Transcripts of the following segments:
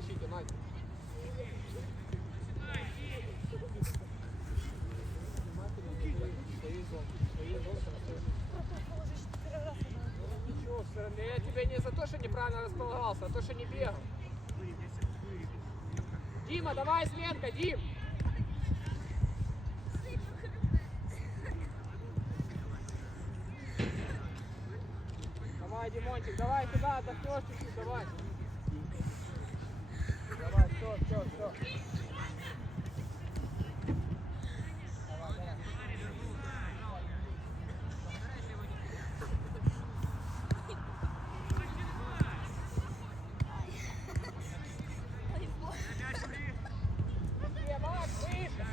Защите, Надя. Я тебе не за то, что неправильно располагался, а то, что не бегал. Дима, давай сменка, Дим! Давай, Димончик, давай туда, отдохнешь чуть-чуть, давай. Давай, все, все, все. Быстрее, Макс, выше!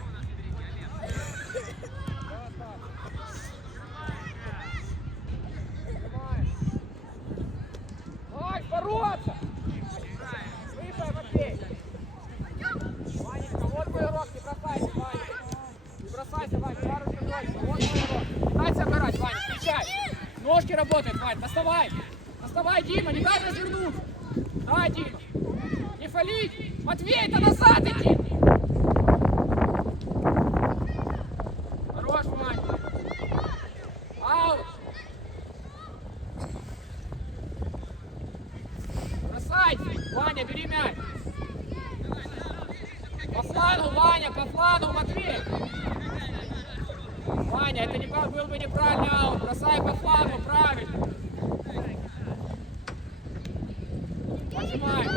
Да, так. Давай. Давай, бороться! Выше, Матвей! Ванечка, вот мой урок, не бросайся, Ваня! Не бросайся, Ваня, пару секунд, вот мой урок. Не дай собирать, Ваня, встречай! Ножки Вань, доставай! Доставай, Дима, не дай развернуться! Да, Дима! Не фалить! Матвей, это назад иди! Хорош, Вань! Аут! Бросай! Ваня, бери мяч! По флангу, Ваня, по флангу, Матвей! Ваня, это не был бы неправильный аут. Бросай по флангу, правильно. Нажимай.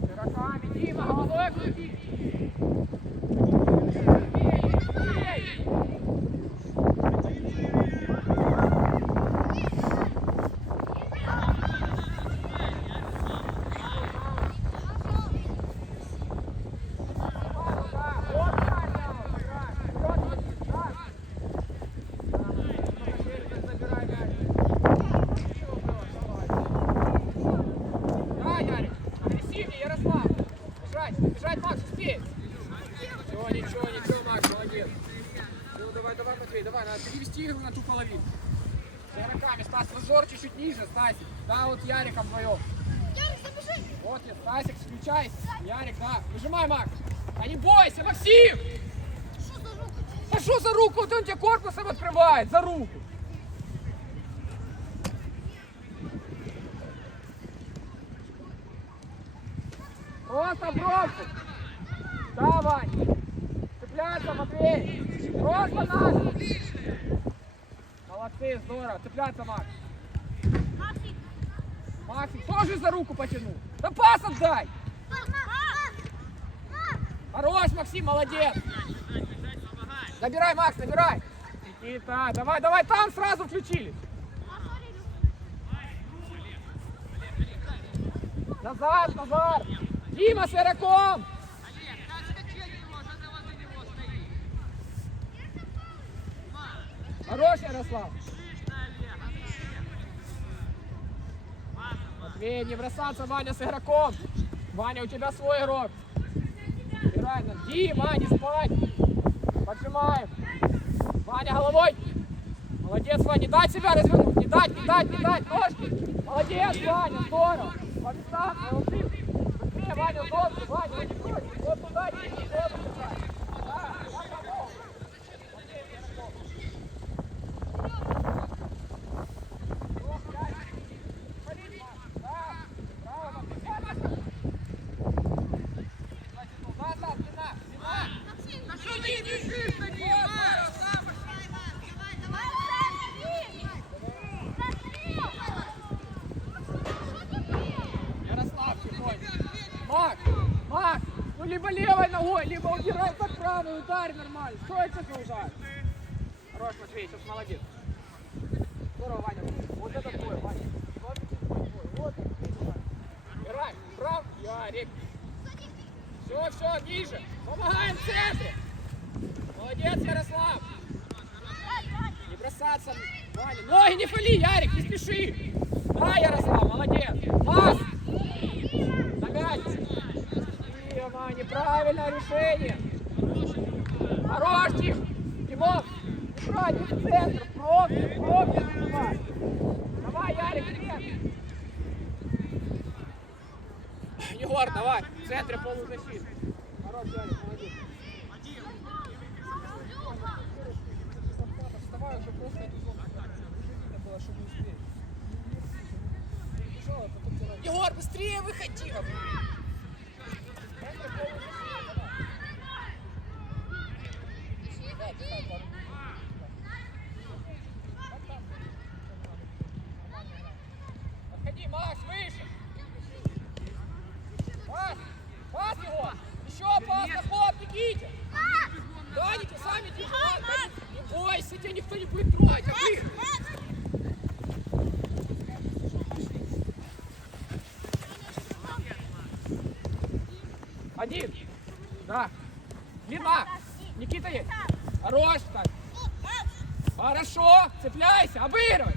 Широками, Дима, головой крути. Бей, бей. Да, Ярик, агрессивнее, Ярослав. Бежать, бежать, Макс, успеет. Ничего, ничего, ничего, Макс, молодец. Ну, давай, давай, Матвей, давай, надо перевести игру на ту половину. С игроками, Стас, возор чуть-чуть ниже, Стасик. Да, вот Яриком вдвоем. Вот, я, Стасик, включайся. Ярик, да. Выжимай, Макс. А не бойся, Максим! А что за руку? Вот он тебе корпусом открывает, за руку. Просто бросить. Давай. Цепляться, Матвей. Просто нас. Молодцы, здорово. Цепляться, Макс. Максик тоже за руку потянул. Да пас отдай. Хорош, Максим, молодец. Набирай, Макс, набирай. Никита, давай, давай, там сразу включили. Назад, назад. Дима с игроком. Хорош, Ярослав. Матвей, не бросаться, Ваня, с игроком. Ваня, у тебя свой игрок. Играй на Дима, не спать. Поджимаем. Ваня, головой. Молодец, Ваня, не дать себя развернуть. Не дать, не дать, не дать. Ножки. Молодец, Ваня, здорово. По местам, молодцы. Быстрее, Ваня, удобно. Ваня, не против. Вот туда, Дима, удобно. бежать. Да, да, готов. Матвей, хорошо. Ох, Ярик. Смотри, да, браво, Матвей. Затянул. Назад, длина. иди, иди. Вот, вот. Ярослав, тихонько. Мак, Мак, ну либо левой ногой, либо убирай под правый, ударь нормально. Это за удар? Хорош, Матвей, сейчас молодец. Здорово, Ваня. Вот это твой, Ваня. Вот. Играй, прав, Ярик. Все, все, ниже. Помогаем в центре. Молодец, Ярослав. Не бросаться, Ваня. Ноги не фали, Ярик, не спеши. Да, Ярослав, молодец. Пас. Дима, неправильное решение. Хорош, Тим. Тимон, играй, не в центр. Профи, профи занимай. Давай, Ярик, вперед. Егор, давай, в центре полузащиты. Хорош, Ярик, молодец. Вставай уже просто эту зону. Видно было, что не успеешь. Бежала, потом тебя Егор, быстрее выходи! Отходи, Макс, выше! Пас! Пас, Егор! Еще пас на ход, бегите! Даники, сами идите! Макс, Не бойся, тебя никто не будет трогать! а вы- Один. Да. Длина. Никита есть. Хорош, так. Хорошо. Цепляйся. Обыгрывай.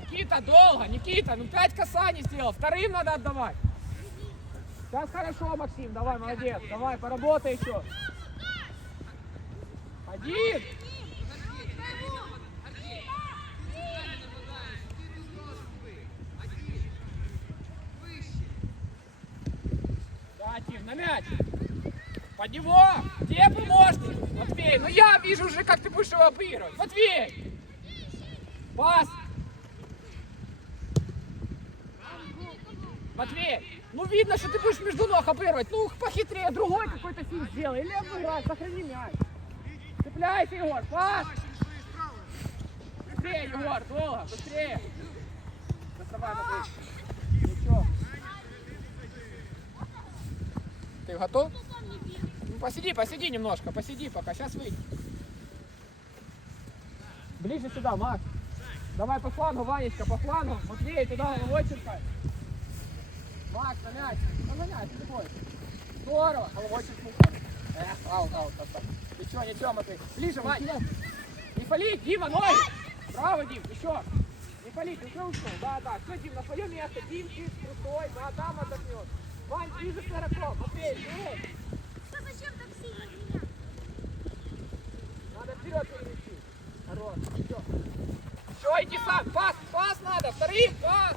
Никита, долго. Никита, ну пять касаний сделал. Вторым надо отдавать. Сейчас хорошо, Максим. Давай, молодец. Давай, поработай еще. Один. Да, Тим, на мяч. Под него. Ну я вижу уже, как ты будешь его обыгрывать. Матвей. Пас. Матвей, ну видно, что ты будешь между ног обыгрывать. Ну, похитрее, другой какой-то финт сделай. Или обыграй, сохрани мяч. Цепляйся, Егор, пас. Быстрее, Егор, долго, быстрее. Доставай, Матвей. Ничего. Ты готов? Посиди, посиди немножко, посиди пока, сейчас выйдем. Ближе сюда, Макс. Давай по флангу, Ванечка, по флангу. Матвей, туда, Головойченко. Макс, на мяч. Ну, на мяч, бойся. Здорово. Головойченко. Эх, аут, аут, аут. Ничего, ничего, Матвей. Ближе, Вань. Не фали, Дима, ноги. Браво, Дим, еще. Не фали, ты уже ушел. Да, да. Все, Дим, на свое место. Дим, ты крутой. Да, там отдохнет. Вань, ближе к игрокам. Матвей, вперед. Надо Хорош. Все. Все, иди сам. Пас, пас надо. Вторым, пас.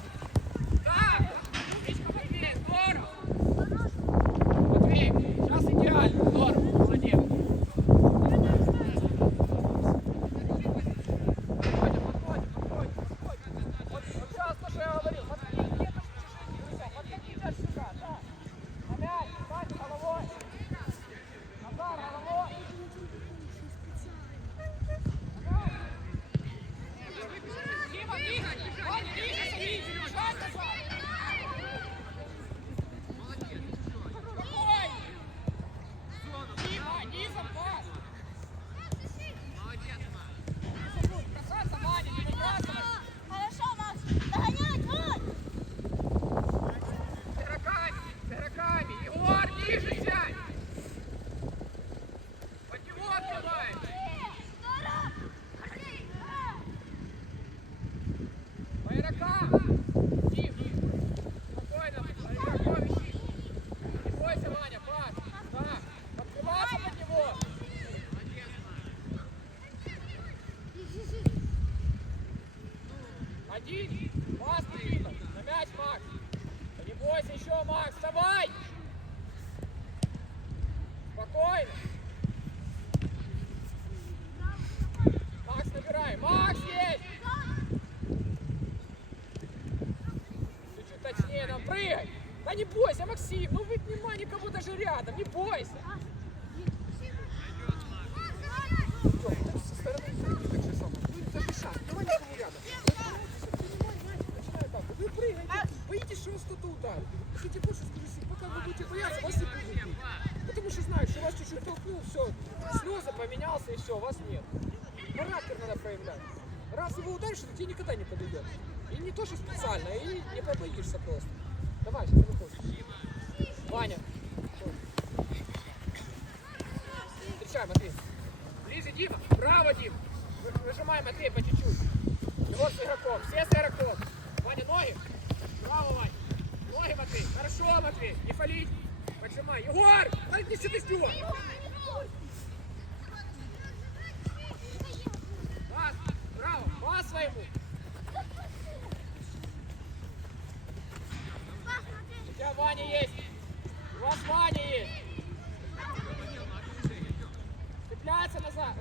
не бойся, Максим, ну ведь нема никого даже рядом, не бойся. Боитесь, что-то ударит. Если больше скажу, пока вы будете бояться, вас не будет. Потому что знаю, что вас чуть-чуть толкнул, все, слезы поменялся и все, вас нет. Характер надо проявлять. Раз его ударишь, то тебе никогда не подойдет. И не то, что специально, и не побоишься просто. Давай, сейчас. Ваня. Встречай, Матвей. Ближе, Дима. Браво, Дим. Вы- Выжимай, Матвей, по чуть-чуть. Его с игроком. Все с игроком. Ваня, ноги. Браво, Ваня. Ноги, Матвей. Хорошо, Матвей. Не фалить. Поджимай. Егор! Ай, не что ты ждешь? Пас. Браво. Пас своему. У тебя Ваня есть. У вас Ваня есть. Цепляться назад.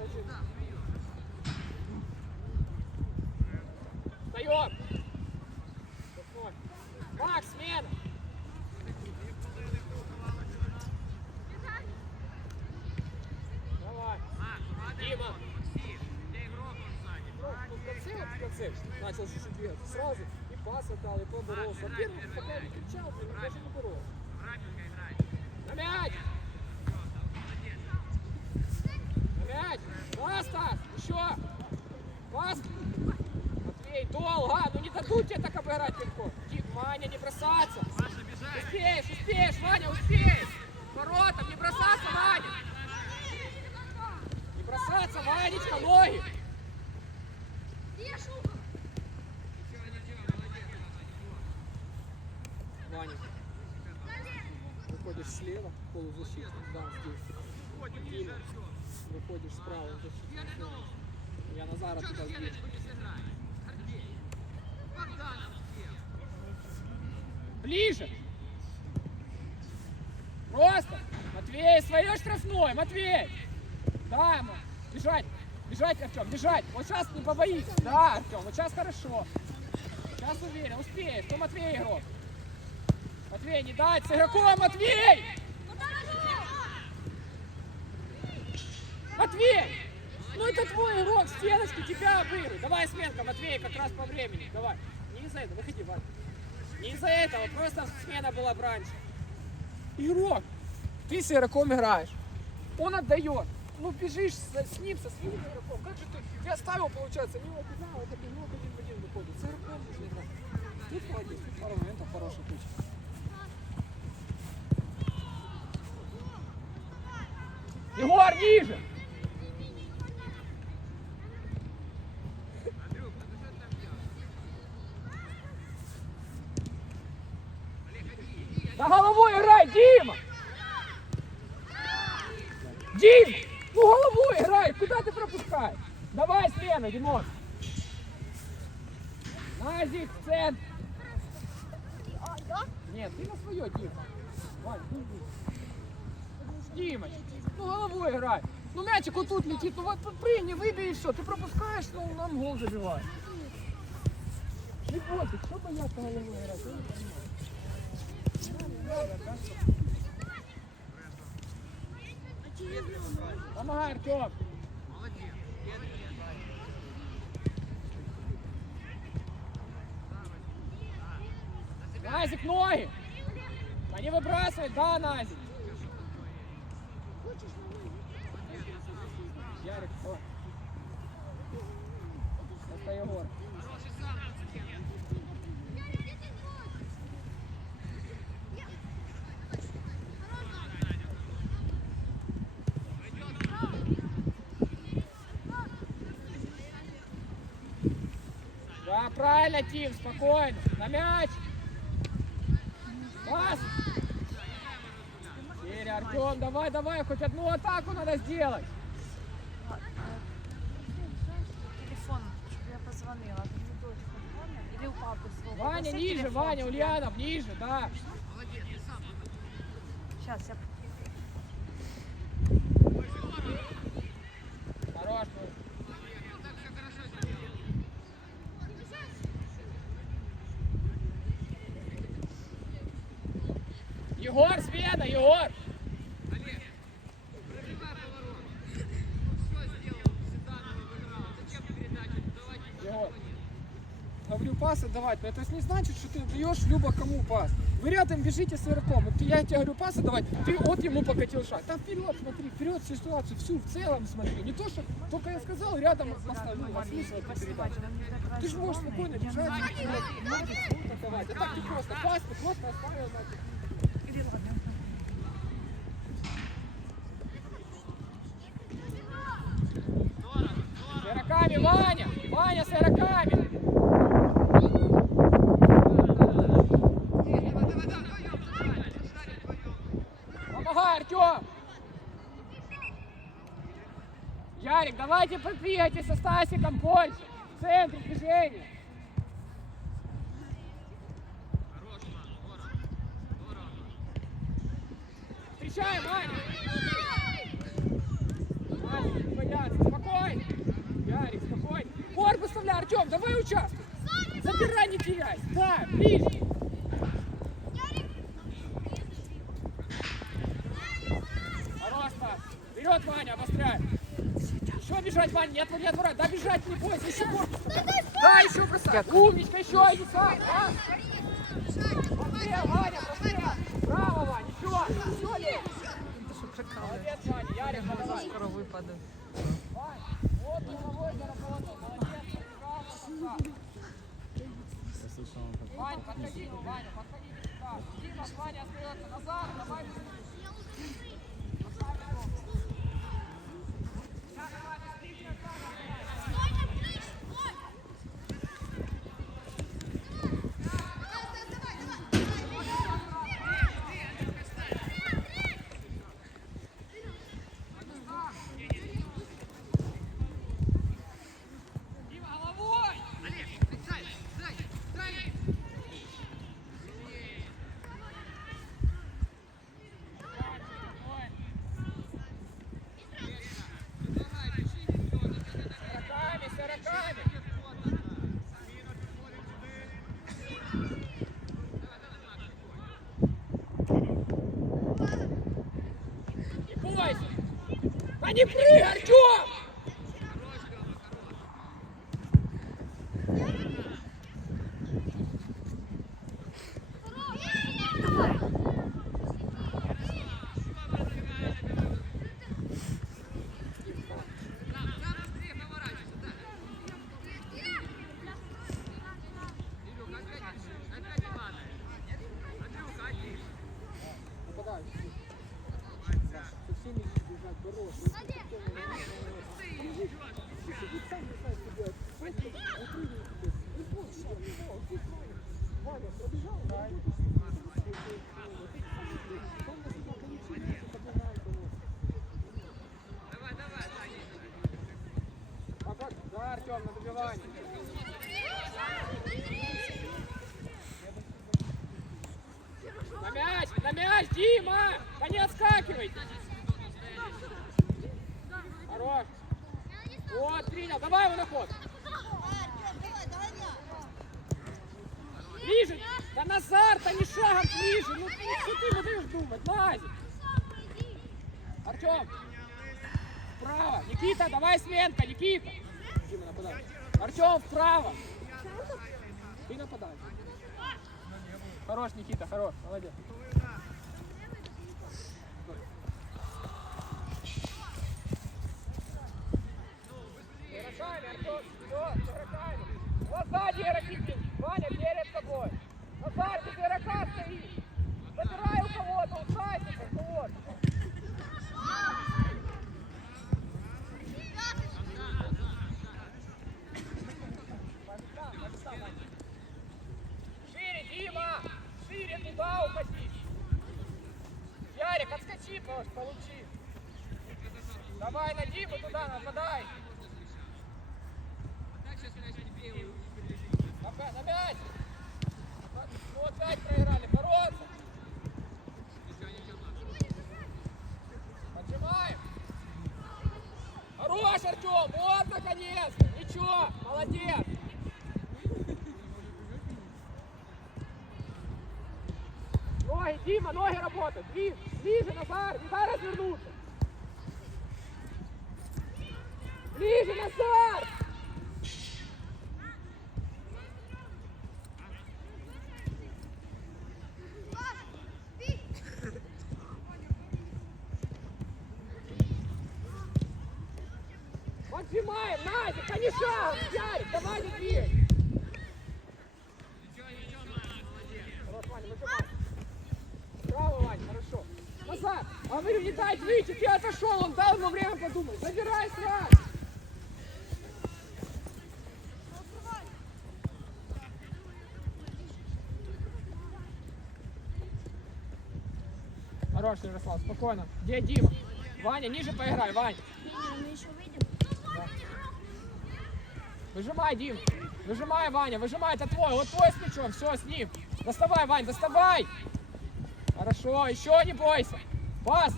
Встаем. Спокойно. Макс, смена. Давай. Дима. Ну, в конце, вот в конце начал чуть-чуть двигаться. Сразу и пас отдал, и А первый пока не кричал, блин, даже не боролся. На! Ну не дадут тебе так обыграть легко. Ваня, не бросаться! Успеешь, успеешь, Ваня, успеешь! Воротом, не бросаться, Ваня! Не бросаться, Ванечка, ноги! Ваня. Выходишь слева, полузащитник, да, здесь. Выходишь справа, защитник. Я Назара туда. Ближе! Просто! Матвей, свое штрафной, Матвей! Да, бежать, бежать, Артем, бежать. Вот сейчас не побоится. Да, Артем, вот сейчас хорошо. Сейчас уверен, успеешь. Ну, Матвей игрок. Матвей, не дать с игроком, Матвей! Матвей! Ну это твой игрок, стеночки, тебя обыгрывают. Давай сменка, Матвей, как раз по времени. Давай. Не из-за этого, выходи, Ваня. Не из-за этого, просто смена была бы раньше. Игрок, ты с игроком играешь. Он отдает. Ну бежишь с, ним, со своим игроком. Как же ты? Я оставил, получается, не убегал, это игрок один в один выходит. С игроком нужно играть. Тут молодец, пару моментов хороших ключ. Егор, ниже! На головой играй, Дима! Дим! Ну головой играй! Куда ты пропускаешь? Давай смена, Димон! Назик, центр! Нет, ты на свое, Дима. Вань, ты иди. Ну головой играй. Ну мячик вот тут летит, ну вот прыгни, выбей и все. Ты пропускаешь, ну нам гол забиваешь. Не бойся, что бояться не понимаю. Помогай, Артем. Назик, ноги! Да не выбрасывай, да, Назик. Ярик, давай. Это Егор. Да, правильно, Тим, спокойно. На мяч. Пас. Артем, давай, давай, хоть одну атаку надо сделать. телефон, чтобы я позвонила. Или у папы своего? Ваня, Попроси ниже, телефон Ваня, тебе. Ульянов, ниже, да. Сейчас я... Хорош. Егор, смена, Егор. Егор. Гаврюк пас отдавать, но это не значит, что ты даешь любо кому пас. Вы рядом бежите с игроком, вот я тебе говорю пас отдавать, ты от ему покатил шаг. Там вперед смотри, вперед ситуацию, всю в целом смотри. Не то, что только я сказал, рядом поставил, ну, а смысл это передать. Ты же можешь спокойно бежать, свут отдавать. А так ты просто пас, ты просто оставил, значит. С игроками, Ваня! Ваня с игроками! Помогай, Артем! Давайте подвигайте со Стасиком больше. В центре движения. Встречаем, Ваня! Ваня, не бояться, спокойно. Ярик, спокойно. Корпус выставляй, Артем, давай участвуй. Забирай, не теряй. Да, ближе. Хорош, Стас. Вперед, Ваня, обостряй. Еще бежать, Ваня, не отводи, отворай. Да бежать не бойся, еще корпус. Да, еще бросай. Умничка, еще иди сам. Да? Быстрее, Ваня, быстрее. Браво, Ваня, еще. Молодец, Ваня, Ярик, давай. Скоро випаде. Вань, вот головой за работу. Молодец, браво. Вань, подходи, Ваня, подходи сюда. Дима, Ваня остается назад, давай. Поставь его. Сейчас, давай, быстрее, Саня. Дима, головой! Сороками, сороками! Не бойся! Да не прыгай, Артем! Нападающий. Да, со всеми бежать, бороться. Сидит сам, не знает, что делать. Выпрыгивает тебе. Не бойся, не бойся. Ваня, пробежал, да? Пока- Да, Артем, на добивание. На мяч, на мяч, Дима! Да не отскакивайте! Хорош! Вот, принял, давай его на ход! Ближе! Да Назар, да не шагом ближе! Ну, ну что ты будешь думать? Назик! Артем! Вправо! Никита, давай сменка, Никита! Дима нападай. Артем, вправо! Ты нападай. Хорош, Никита, хорош, молодец. Игроками, Артем, все, с игроками. Вот сзади игроки, Ваня, перед тобой. Ты игрока стоишь. Забирай у кого-то, у Сайтика, у кого-то. Шире, Дима! Шире туда уходи! Ярик, отскочи, может, получи! Давай на Диму туда, нападай! На, пя- на мяч! Ну, опять проиграли, бороться! Поджимаем! Хорош, Артем! Вот, наконец-то! Ничего, молодец! Ноги, Дима, ноги работают. Ближе, ближе, Назар, не дай развернуться. Ближе, Назар! Поджимаем, не шагом, Ярик, давай выжимай. Браво, Ваня, хорошо. Назад. А говорю, не дать выйти, ты отошел, он дал ему время подумать. Забирай сразу. Хорош, Ярослав, спокойно. Где Дима? Ваня, ниже поиграй, Вань. Выжимай, Дим. Выжимай, Ваня, выжимай, это твой. Вот твой с мячом, все, с ним. Доставай, Вань, доставай. Хорошо, еще не бойся. Пас.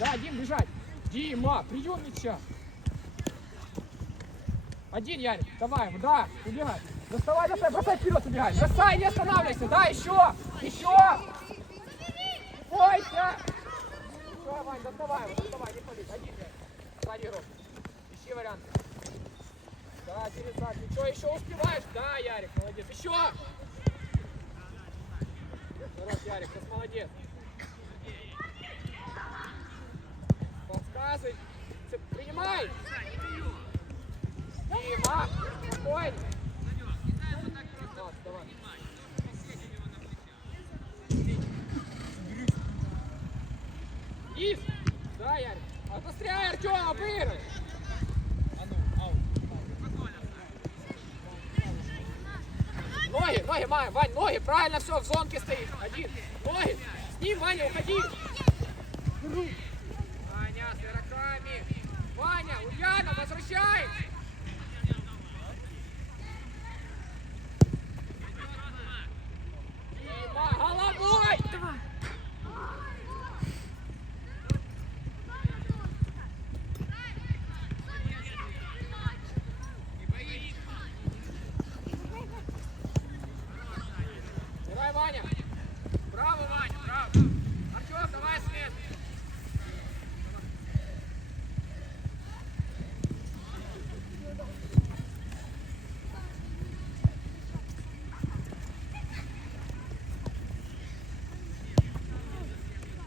Да, Дим, бежать. Дима, прием мяча. Один, Ярик, давай, да, убегай. Доставай, доставай, бросай вперед, убегай. Бросай, не останавливайся, да, еще, еще. Бойся. Все, Вань, доставай, доставай, не пали. Один, Ярик. Ищи варианты. Да, через зад. Ничего, еще успеваешь? Да, Ярик, молодец. Еще! Хорош, Ярик, ты молодец. Подсказывай. Принимай! Дима! Спокойно! Из! Да, Ярик. А быстрее, Артем, обыгрывай! Ноги, Вань, Вань, ноги, правильно все, в зонке стоит. Один, ноги. С ним, Ваня, уходи. Ваня, с игроками. Ваня, Ульяна, возвращай. Дима, головой. Давай. Давай, Ваня. Браво, Ваня, браво. Артем, давай след.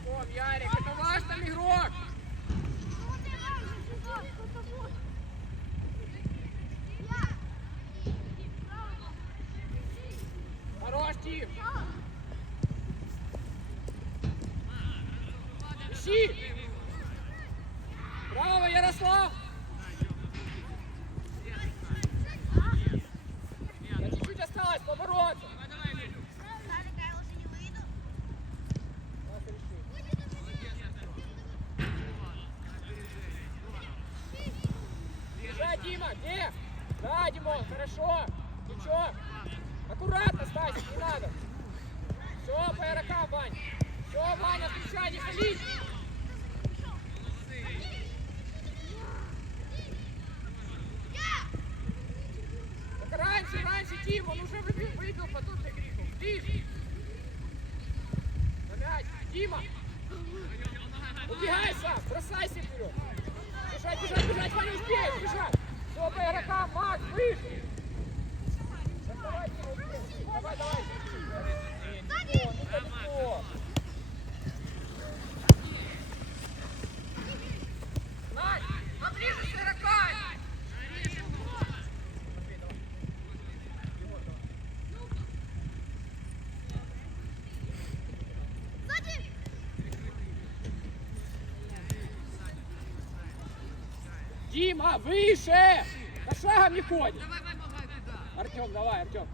Вон, Ярик, это ваш там игрок. Хорош, Тим. Ищи. Браво, Ярослав. Да чуть-чуть осталось побороться. Нас реши. Бежать, Дима, где? Да, Димон, хорошо. Ничего. Аккуратно, Стасик, не надо. Все, по игрокам, Вань. Все, Ваня, отвечай, не халить. Так раньше, раньше, Дим, он уже выбил, потом ты крикнул. Ближе. Мяч. Дима. Убегай сам, бросайся вперед. Бежать, бежать, бежать, Ваня, успеешь, бежать. Все, по игрокам, Макс, выше. Давай, Дима, успеешь. Давай, давай. Далеко, ну далеко. Настя, поближе с игроками. Дима, выше! На шагом не ходит. Артем, давай, Артем.